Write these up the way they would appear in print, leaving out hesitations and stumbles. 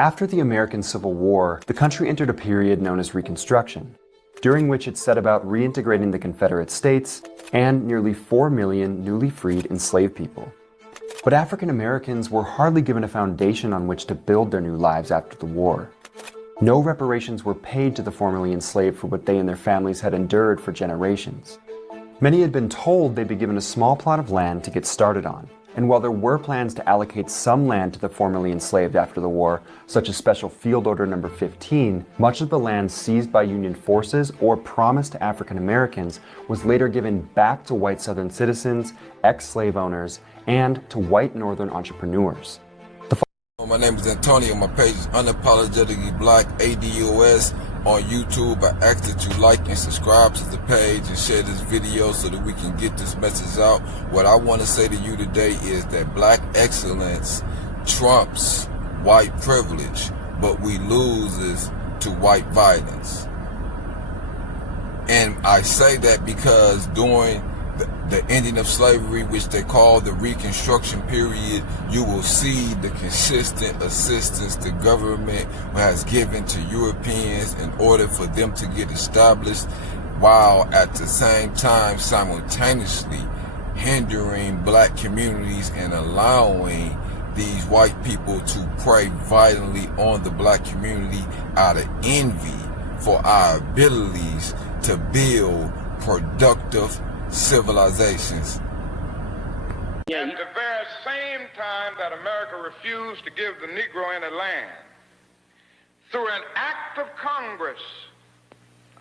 After the American Civil War, the country entered a period known as Reconstruction, during which it set about reintegrating the Confederate States and nearly 4 million newly freed enslaved people. But African Americans were hardly given a foundation on which to build their new lives after the war. No reparations were paid to the formerly enslaved for what they and their families had endured for generations. Many had been told they'd be given a small plot of land to get started on, and while there were plans to allocate some land to the formerly enslaved after the war, such as Special Field Order No. 15, much of the land seized by Union forces or promised to African Americans was later given back to white Southern citizens, ex-slave owners, and to white Northern entrepreneurs. My name is Antonio. My page is Unapologetically Black ADOS on YouTube. I ask that you like and subscribe to the page and share this video so that we can get this message out. What I want to say to you today is that black excellence trumps white privilege, but we loses to white violence. And I say that because during the ending of slavery, which they call the Reconstruction period, you will see the consistent assistance the government has given to Europeans in order for them to get established, while at the same time simultaneously hindering black communities and allowing these white people to prey violently on the black community out of envy for our abilities to build productive civilizations. At the very same time that America refused to give the Negro any land, through an act of Congress,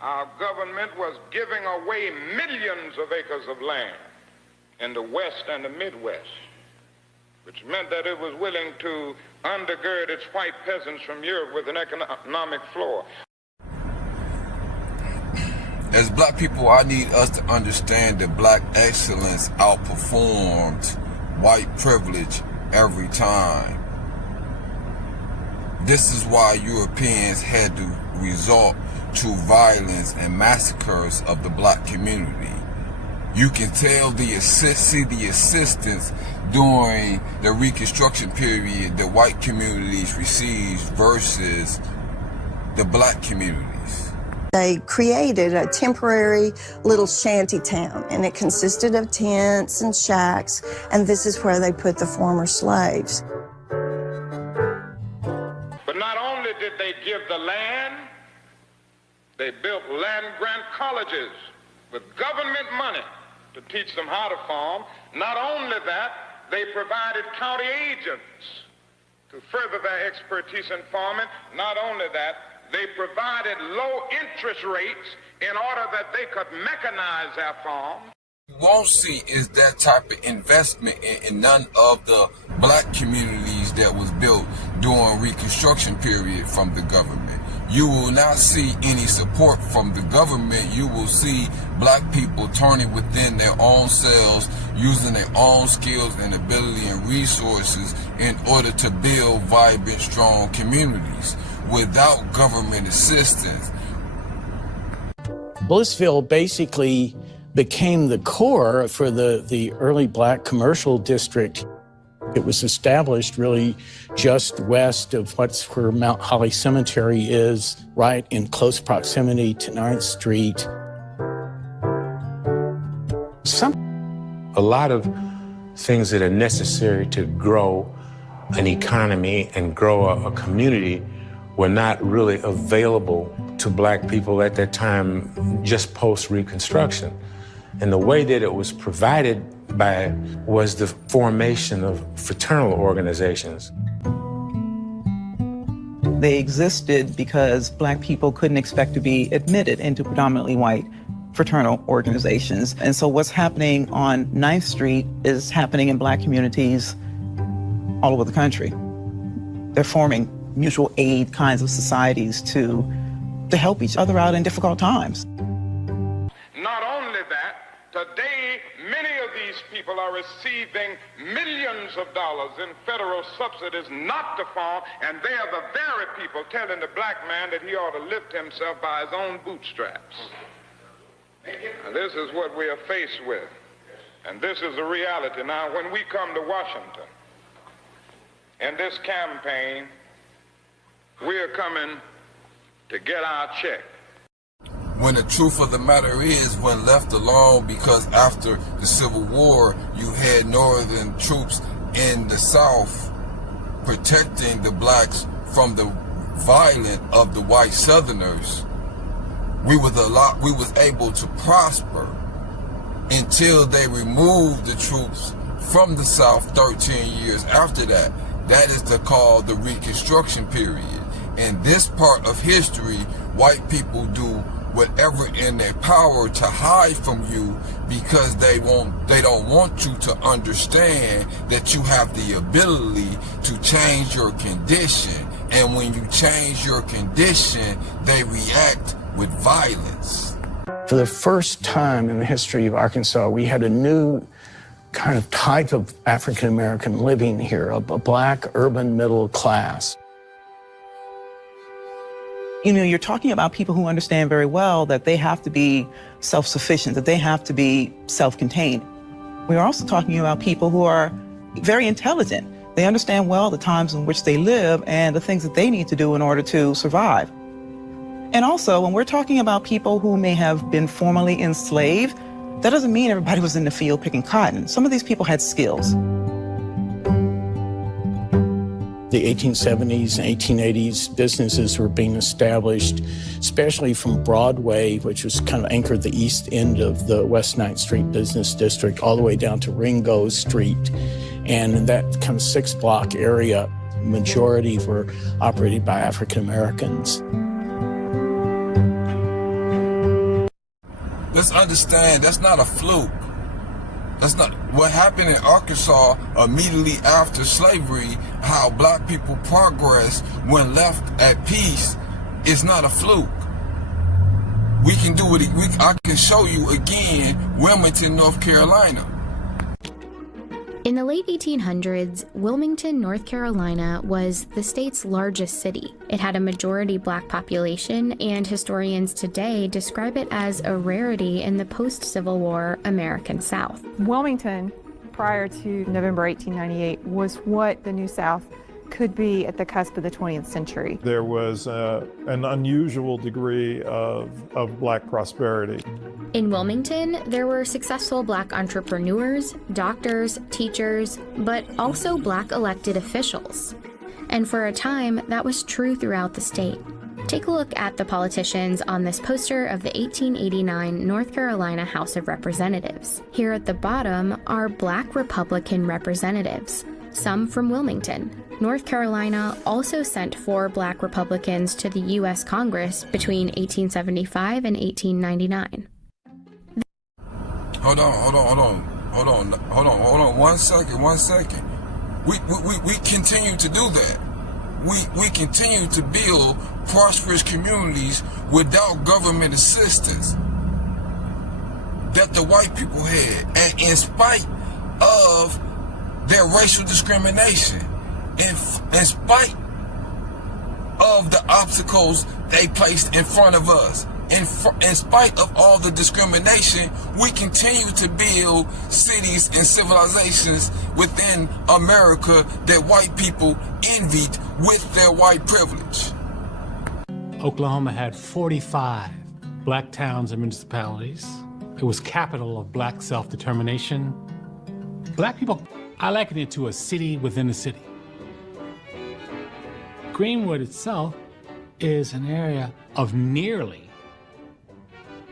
our government was giving away millions of acres of land in the West and the Midwest, which meant that it was willing to undergird its white peasants from Europe with an economic floor. As black people, I need us to understand that black excellence outperformed white privilege every time. This is why Europeans had to resort to violence and massacres of the black community. You can tell the assistance during the Reconstruction period that white communities received versus the black communities. They created a temporary little shanty town, and it consisted of tents and shacks, and this is where they put the former slaves. But not only did they give the land, they built land-grant colleges with government money to teach them how to farm. Not only that, they provided county agents to further their expertise in farming. Not only that, they provided low interest rates in order that they could mechanize their farm. You won't see is that type of investment in none of the black communities that was built during Reconstruction period from the government. You will not see any support from the government. You will see black people turning within their own selves, using their own skills and ability and resources in order to build vibrant, strong communities without government assistance. Blissville basically became the core for the early black commercial district. It was established really just west of where Mount Holly Cemetery is, right in close proximity to 9th Street. A lot of things that are necessary to grow an economy and grow a community were not really available to black people at that time, just post-Reconstruction. And the way that it was provided by was the formation of fraternal organizations. They existed because black people couldn't expect to be admitted into predominantly white fraternal organizations. And so what's happening on 9th Street is happening in black communities all over the country. They're forming mutual aid kinds of societies to help each other out in difficult times. Not only that, today many of these people are receiving millions of dollars in federal subsidies not to farm, and they are the very people telling the black man that he ought to lift himself by his own bootstraps. And this is what we are faced with, and this is the reality. Now, when we come to Washington, in this campaign, we're coming to get our check. When the truth of the matter is, when left alone, because after the Civil War, you had Northern troops in the South protecting the blacks from the violence of the white Southerners, we was able to prosper until they removed the troops from the South 13 years after that. That is called the Reconstruction period. In this part of history, white people do whatever in their power to hide from you because they don't want you to understand that you have the ability to change your condition. And when you change your condition, they react with violence. For the first time in the history of Arkansas, we had a new kind of type of African American living here, a black urban middle class. You know, you're talking about people who understand very well that they have to be self-sufficient, that they have to be self-contained. We're also talking about people who are very intelligent. They understand well the times in which they live and the things that they need to do in order to survive. And also, when we're talking about people who may have been formerly enslaved, that doesn't mean everybody was in the field picking cotton. Some of these people had skills. The 1870s and 1880s, businesses were being established, especially from Broadway, which was kind of anchored the east end of the West 9th Street Business District, all the way down to Ringo Street. And in that kind of 6-block area, majority were operated by African Americans. Let's understand, that's not a fluke. That's not what happened in Arkansas immediately after slavery. How black people progressed when left at peace is not a fluke. We can do it. I can show you again, Wilmington, North Carolina. In the late 1800s, Wilmington, North Carolina was the state's largest city. It had a majority black population, and historians today describe it as a rarity in the post-Civil War American South. Wilmington, prior to November 1898, was what the New South could be at the cusp of the 20th century. There was an unusual degree of black prosperity. In Wilmington, there were successful black entrepreneurs, doctors, teachers, but also black elected officials. And for a time, that was true throughout the state. Take a look at the politicians on this poster of the 1889 North Carolina House of Representatives. Here at the bottom are black Republican representatives, some from Wilmington. North Carolina also sent 4 black Republicans to the U.S. Congress between 1875 and 1899. Hold on. One second. We continue to do that. We continue to build prosperous communities without government assistance that the white people had, and in spite of their racial discrimination, in spite of the obstacles they placed in front of us. In spite of all the discrimination, we continue to build cities and civilizations within America that white people envied with their white privilege. Oklahoma had 45 black towns and municipalities. It was capital of black self-determination. Black people, I liken it to a city within a city. Greenwood itself is an area of nearly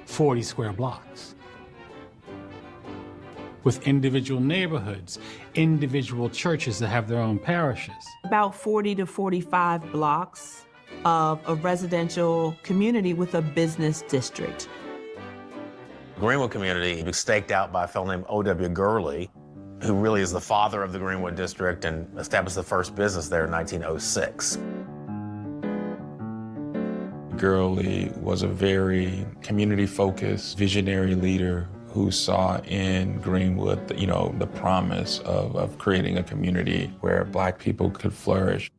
40 square blocks, with individual neighborhoods, individual churches that have their own parishes. About 40 to 45 blocks of a residential community with a business district. Greenwood community was staked out by a fellow named O.W. Gurley, who really is the father of the Greenwood district and established the first business there in 1906. Gurley was a very community-focused, visionary leader who saw in Greenwood, the promise of creating a community where black people could flourish.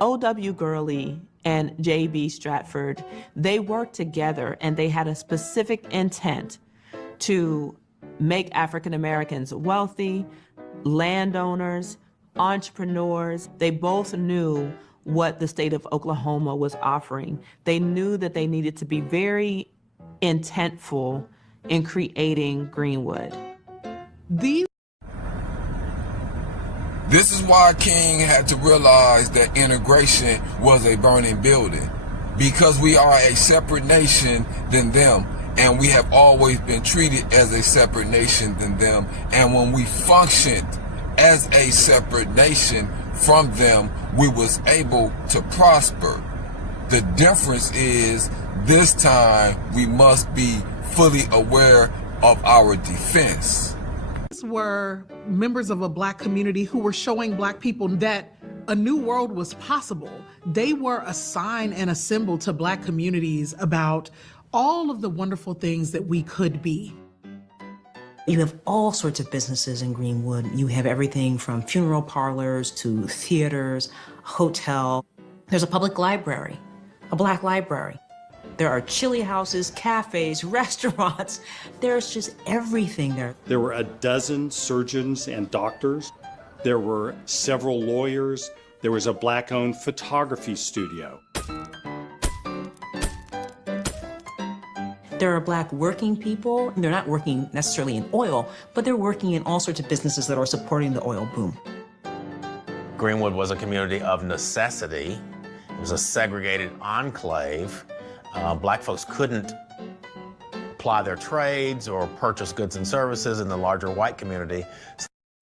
O.W. Gurley and J.B. Stratford, they worked together and they had a specific intent to make African Americans wealthy, landowners, entrepreneurs. They both knew what the state of Oklahoma was offering. They knew that they needed to be very intentful in creating Greenwood. This is why King had to realize that integration was a burning building, because we are a separate nation than them, and we have always been treated as a separate nation than them. And when we functioned as a separate nation from them, we was able to prosper. The difference is this time we must be fully aware of our defense. Were members of a Black community who were showing Black people that a new world was possible. They were a sign and a symbol to Black communities about all of the wonderful things that we could be. You have all sorts of businesses in Greenwood. You have everything from funeral parlors to theaters, hotel. There's a public library, a Black library. There are chili houses, cafes, restaurants. There's just everything there. There were a dozen surgeons and doctors. There were several lawyers. There was a Black-owned photography studio. There are Black working people. They're not working necessarily in oil, but they're working in all sorts of businesses that are supporting the oil boom. Greenwood was a community of necessity. It was a segregated enclave. Black folks couldn't ply their trades or purchase goods and services in the larger white community.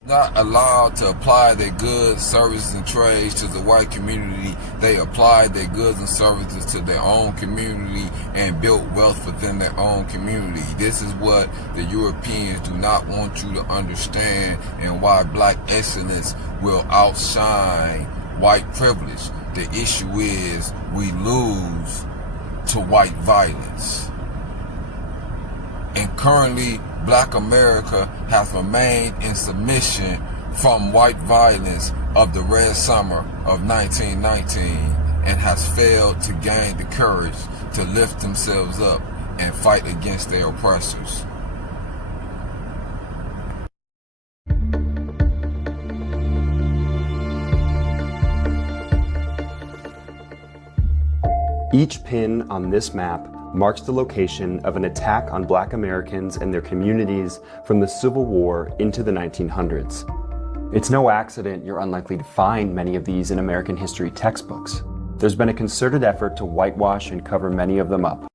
Not allowed to apply their goods, services, and trades to the white community. They applied their goods and services to their own community and built wealth within their own community. This is what the Europeans do not want you to understand, and why Black excellence will outshine white privilege. The issue is we lose to white violence. And currently, Black America has remained in submission from white violence of the Red Summer of 1919 and has failed to gain the courage to lift themselves up and fight against their oppressors. Each pin on this map marks the location of an attack on Black Americans and their communities from the Civil War into the 1900s. It's no accident you're unlikely to find many of these in American history textbooks. There's been a concerted effort to whitewash and cover many of them up.